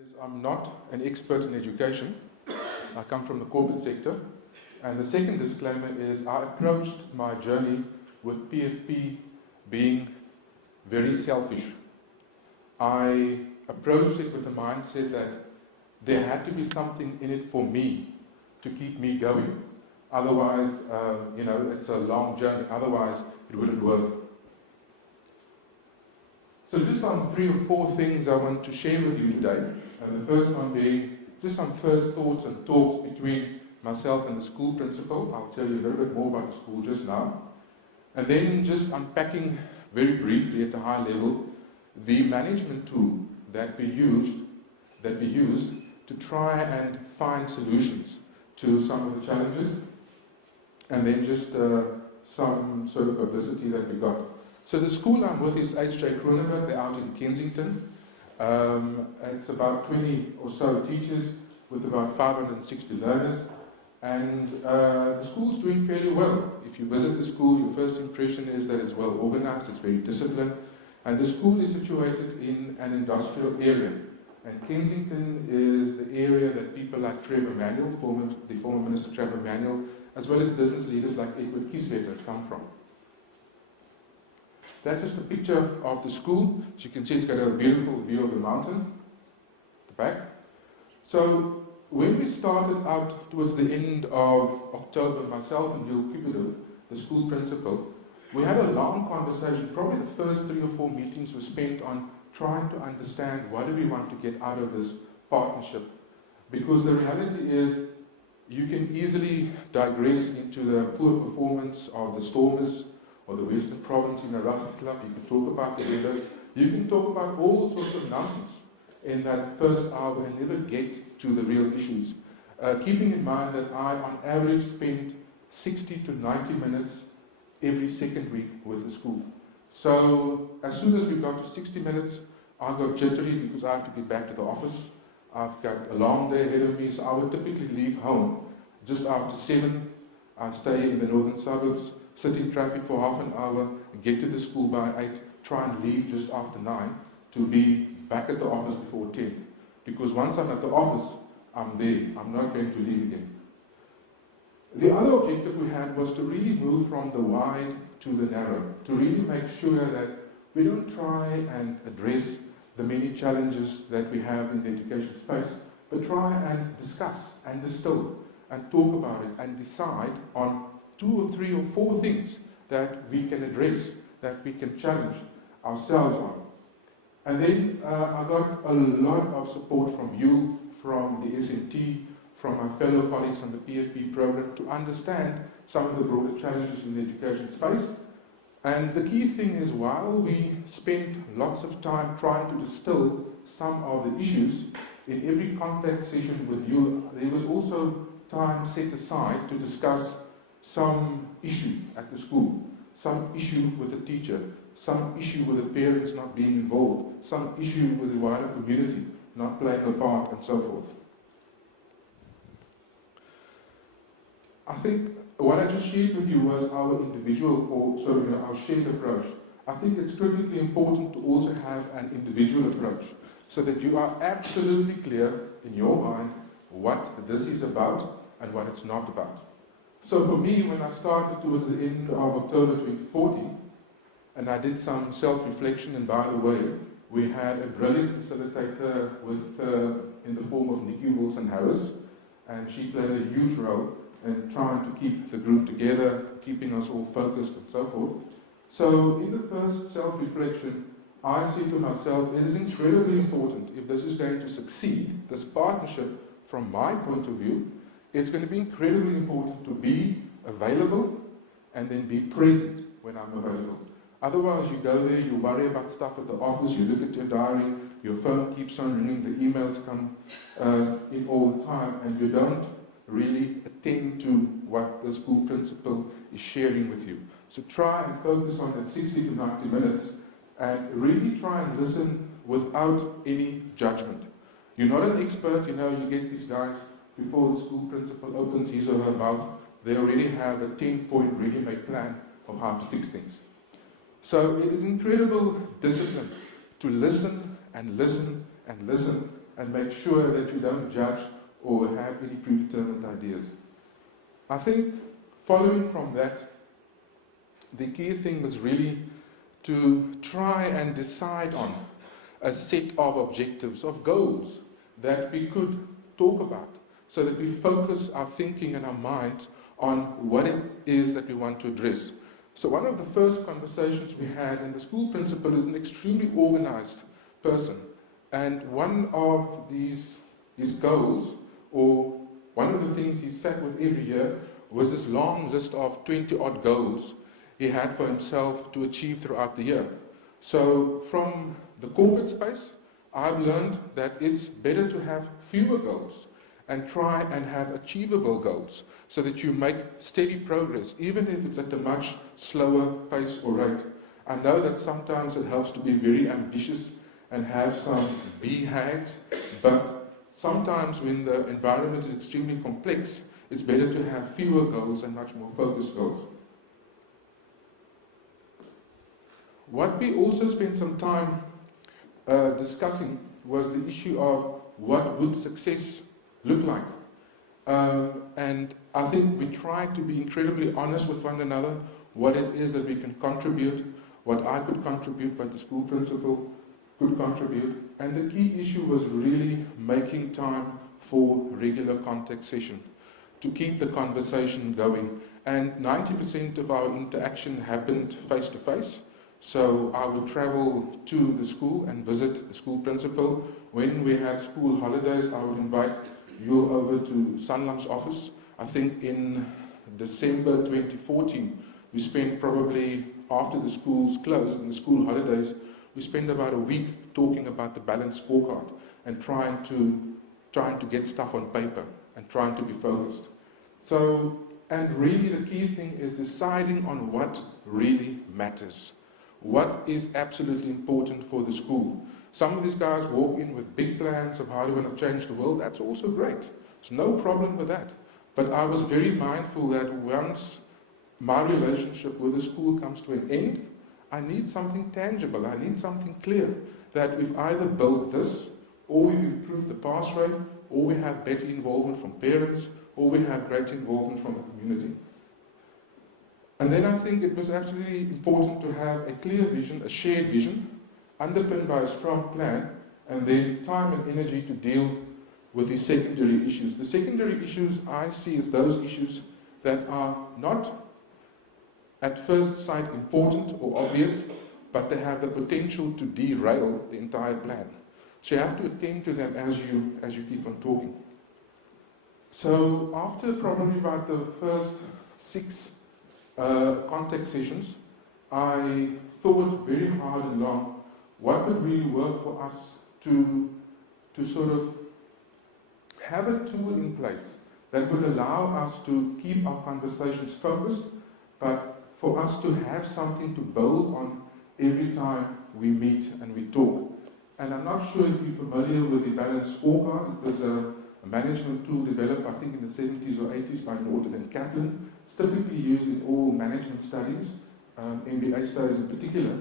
is I'm not an expert in education. I come from the corporate sector. And the second disclaimer is I approached my journey with PFP being very selfish. I approached it with the mindset that there had to be something in it for me to keep me going. Otherwise, it's a long journey. Otherwise, it wouldn't work. So just some 3 or 4 things I want to share with you today. And the first one being just some first thoughts and talks between myself and the school principal. I'll tell you a little bit more about the school just now. And then just unpacking very briefly at a high level the management tool that we used to try and find solutions to some of the challenges. And then just some sort of publicity that we got. So the school I'm with is H.J. Kronenberg. They're out in Kensington. It's about 20 or so teachers with about 560 learners. And the school's doing fairly well. If you visit the school, your first impression is that it's well organized, it's very disciplined. And the school is situated in an industrial area. And Kensington is the area that people like Trevor Manuel, the former Minister Trevor Manuel, as well as business leaders like Edward Kieswetter come from. That's just a picture of the school. As you can see, it's got a beautiful view of the mountain at the back. So when we started out towards the end of October, myself and Neil Cupido, the school principal, we had a long conversation. Probably the first 3 or 4 meetings were spent on trying to understand what do we want to get out of this partnership. Because the reality is you can easily digress into the poor performance of the Stormers or the Western Province in a rugby club. You can talk about the weather. You can talk about all sorts of nonsense in that first hour and never get to the real issues. Keeping in mind that I, on average, spend 60 to 90 minutes every second week with the school. So as soon as we got to 60 minutes, I got jittery because I have to get back to the office. I've got a long day ahead of me, so I would typically leave home just after 7. I stay in the northern suburbs, sit in traffic for half an hour, get to the school by 8, try and leave just after 9 to be back at the office before 10. Because once I'm at the office, I'm there. I'm not going to leave again. The other objective we had was to really move from the wide to the narrow, to really make sure that we don't try and address the many challenges that we have in the education space, but try and discuss and distill and talk about it and decide on 2 or 3 or 4 things that we can address, that we can challenge ourselves on. And then I got a lot of support from you, from the SMT, from my fellow colleagues on the PFP program to understand some of the broader challenges in the education space. And the key thing is, while we spent lots of time trying to distill some of the issues, in every contact session with you, there was also time set aside to discuss some issue at the school, some issue with the teacher, some issue with the parents not being involved, some issue with the wider community not playing a part, and so forth. I think what I just shared with you was our individual, our shared approach. I think it's critically important to also have an individual approach so that you are absolutely clear in your mind what this is about and what it's not about. So for me, when I started towards the end of October 2014, and I did some self-reflection, and by the way, we had a brilliant facilitator in the form of Nikki Wilson-Harris, and she played a huge role in trying to keep the group together, keeping us all focused and so forth. So in the first self-reflection, I said to myself, it is incredibly important, if this is going to succeed, this partnership, from my point of view, it's going to be incredibly important to be available and then be present when I'm available. Otherwise, you go there, you worry about stuff at the office, you look at your diary, your phone keeps on ringing, the emails come in all the time, and you don't really attend to what the school principal is sharing with you. So try and focus on that 60 to 90 minutes and really try and listen without any judgment. You're not an expert, you get these guys, before the school principal opens his or her mouth, they already have a 10-point ready-made plan of how to fix things. So it is incredible discipline to listen and listen and listen and make sure that you don't judge or have any predetermined ideas. I think following from that, the key thing was really to try and decide on a set of objectives, of goals that we could talk about, so that we focus our thinking and our mind on what it is that we want to address. So one of the first conversations we had, and the school principal is an extremely organized person, and one of his goals, or one of the things he sat with every year, was this long list of 20-odd goals he had for himself to achieve throughout the year. So from the corporate space, I've learned that it's better to have fewer goals and try and have achievable goals so that you make steady progress, even if it's at a much slower pace or rate. I know that sometimes it helps to be very ambitious and have some BHAGs, but sometimes when the environment is extremely complex, it's better to have fewer goals and much more focused goals. What we also spent some time discussing was the issue of what would success look like. And I think we tried to be incredibly honest with one another, what it is that we can contribute, what I could contribute, what the school principal could contribute. And the key issue was really making time for regular contact session to keep the conversation going. And 90% of our interaction happened face to face. So I would travel to the school and visit the school principal. When we had school holidays, I would invite you over to Sanlam's office. I think in December 2014, we spent probably, after the schools closed and the school holidays, we spent about a week talking about the balanced scorecard and trying to get stuff on paper and trying to be focused. So, and really the key thing is deciding on what really matters. What is absolutely important for the school? Some of these guys walk in with big plans of how they want to change the world. That's also great. There's no problem with that. But I was very mindful that once my relationship with the school comes to an end, I need something tangible. I need something clear that we've either built this, or we've improved the pass rate, or we have better involvement from parents, or we have greater involvement from the community. And then I think it was absolutely important to have a clear vision, a shared vision, underpinned by a strong plan, and then time and energy to deal with the secondary issues. The secondary issues I see as those issues that are not at first sight important or obvious, but they have the potential to derail the entire plan. So you have to attend to them as you keep on talking. So after probably about the first 6 contact sessions, I thought very hard and long what would really work for us to sort of have a tool in place that would allow us to keep our conversations focused, but for us to have something to build on every time we meet and we talk. And I'm not sure if you're familiar with the balanced scorecard. It was a management tool developed, I think, in the 70s or 80s by Norton and Kaplan. It's typically used in all management studies, MBA studies in particular,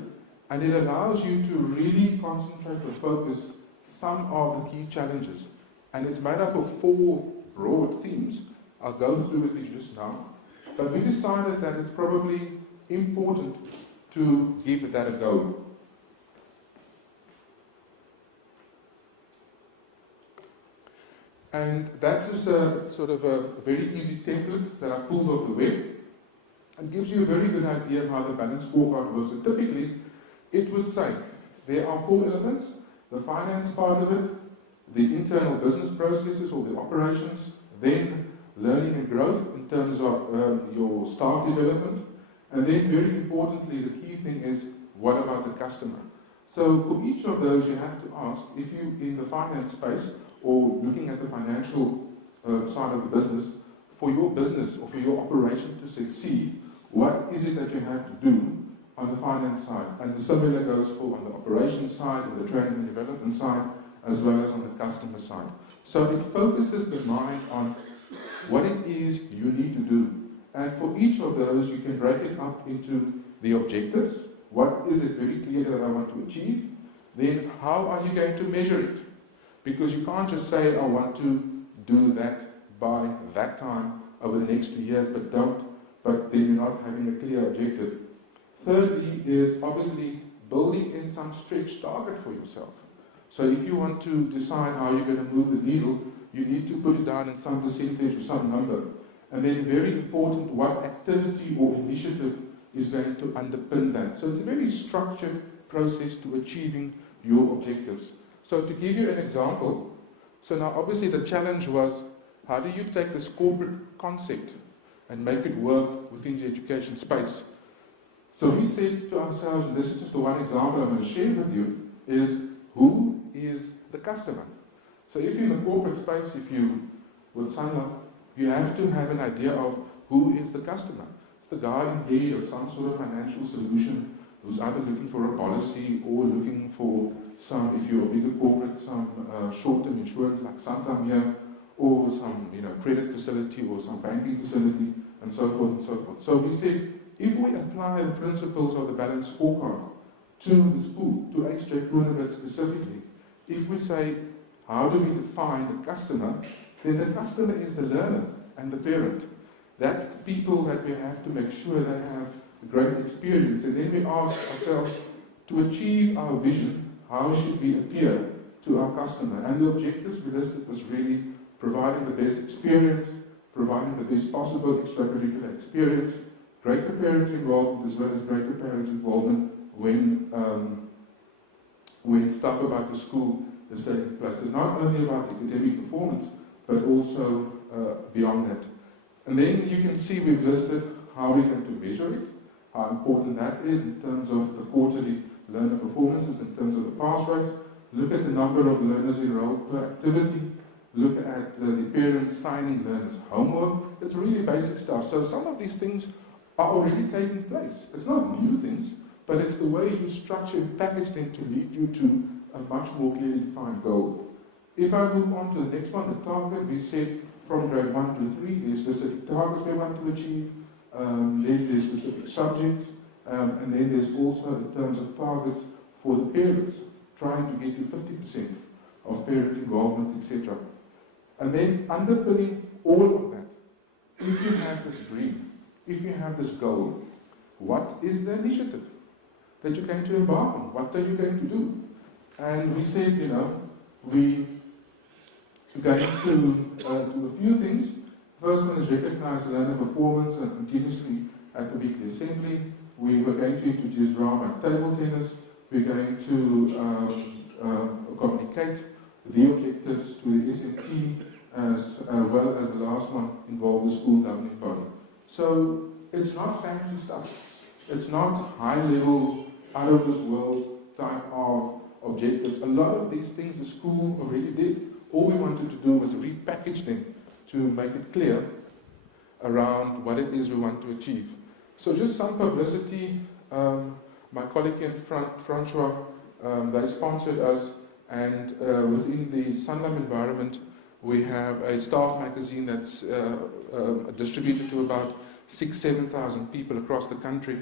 and it allows you to really concentrate or focus some of the key challenges. And it's made up of 4 broad themes. I'll go through it just now. But we decided that it's probably important to give that a go. And that's just a sort of a very easy template that I pulled off the web. It gives you a very good idea of how the balanced scorecard works. So typically, it would say there are 4 elements: the finance part of it, the internal business processes or the operations, then learning and growth in terms of your staff development, and then very importantly, the key thing is, what about the customer? So for each of those, you have to ask, if you in the finance space or looking at the financial side of the business, for your business or for your operation to succeed, what is it that you have to do on the finance side? And the similar goes for on the operations side, or the training and development side, as well as on the customer side. So it focuses the mind on what it is you need to do. And for each of those, you can break it up into the objectives. What is it very clear that I want to achieve? Then how are you going to measure it? Because you can't just say, I want to do that by that time over the next 2 years, but then you're not having a clear objective. Thirdly is obviously building in some stretch target for yourself. So if you want to decide how you're going to move the needle, you need to put it down in some percentage or some number. And then very important, what activity or initiative is going to underpin that. So it's a very structured process to achieving your objectives. So to give you an example, so now obviously the challenge was, how do you take this corporate concept and make it work within the education space? So we said to ourselves, and this is just the one example I'm going to share with you, is who is the customer? So if you're in the corporate space, if you would sign up, you have to have an idea of who is the customer. It's the guy in need of some sort of financial solution who's either looking for a policy or looking for some, if you're a bigger corporate, some short-term insurance like Santander, or some credit facility or some banking facility, and so forth and so forth. So we said, if we apply the principles of the balanced scorecard to the school, to H.J. Krooneweg specifically, if we say, how do we define the customer, then the customer is the learner and the parent. That's the people that we have to make sure they have a great experience. And then we ask ourselves, to achieve our vision, how should we appear to our customer? And the objectives we listed was really providing the best experience, providing the best possible extracurricular experience, greater parent involvement as well as greater parent involvement when stuff about the school is taking place. So not only about academic performance, but also beyond that. And then you can see we've listed how we're going to measure it, how important that is in terms of the quarterly learner performances, in terms of the pass rate. Look at the number of learners enrolled per activity. Look at the parents signing learners' homework. It's really basic stuff. So some of these things are already taking place. It's not new things, but it's the way you structure and package them to lead you to a much more clearly defined goal. If I move on to the next one, the target, we said from grade 1 to 3, there's specific targets we want to achieve, then there's specific subjects, and then there's also in terms of targets for the parents, trying to get to 50% of parent involvement, etc. And then underpinning all of that, if you have this dream, if you have this goal, what is the initiative that you're going to embark on? What are you going to do? And we said, we are going to do a few things. First one is recognize learner performance and continuously at the weekly assembly. We were going to introduce drama and table tennis. We're going to communicate the objectives to the SMT, as well as the last one involve the school governing body. So it's not fancy stuff. It's not high-level, out-of-this-world type of objectives. A lot of these things the school already did. All we wanted to do was repackage them to make it clear around what it is we want to achieve. So just some publicity. My colleague here in front, Francois, they sponsored us, and within the Sanlam environment, we have a staff magazine that's distributed to about 6,000-7,000 people across the country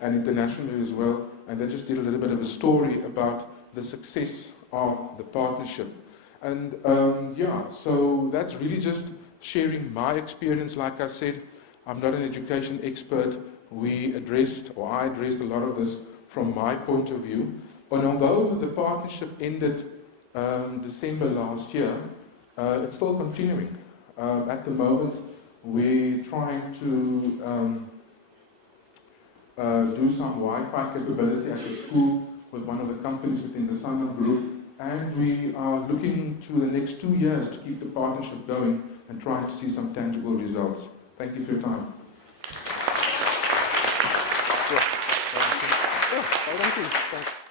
and internationally as well. And they just did a little bit of a story about the success of the partnership. And so that's really just sharing my experience. Like I said, I'm not an education expert. I addressed a lot of this from my point of view. And although the partnership ended December last year, it's still continuing. At the moment, we're trying to do some Wi-Fi capability at the school with one of the companies within the Sanlam Group, and we are looking to the next 2 years to keep the partnership going and trying to see some tangible results. Thank you for your time. Thank you.